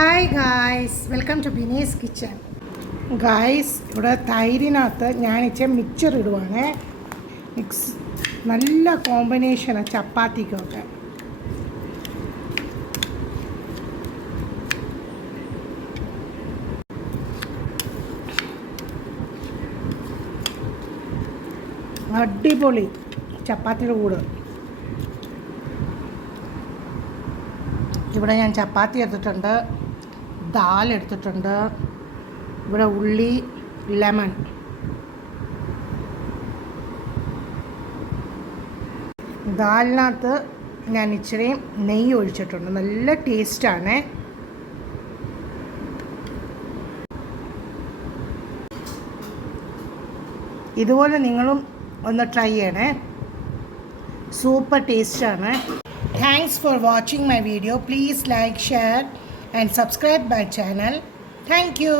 Hi guys, welcome to Bini's kitchen. Guys, ഇവിടെ തൈരിനകത്ത് ഞാൻ ഇച്ചിരി മിക്സർ ഇടുവാണ്. നല്ല കോമ്പിനേഷനാണ് ചപ്പാത്തിക്കൊക്കെ. അടിപൊളി ചപ്പാത്തിയുടെ കൂടെ. ഇവിടെ ഞാൻ ചപ്പാത്തി എടുത്തിട്ടുണ്ട്, ദാൽ എടുത്തിട്ടുണ്ട്, ഇവിടെ ഉള്ളി, ലെമൺ. ദാലിനകത്ത് ഞാൻ ഇച്ചിരിയും നെയ്യ് ഒഴിച്ചിട്ടുണ്ട്. നല്ല ടേസ്റ്റാണ്. ഇതുപോലെ നിങ്ങളും ഒന്ന് ട്രൈ ചെയ്യണേ. സൂപ്പർ ടേസ്റ്റാണ്. Thanks for watching my video. Please like, share and subscribe my channel. Thank you.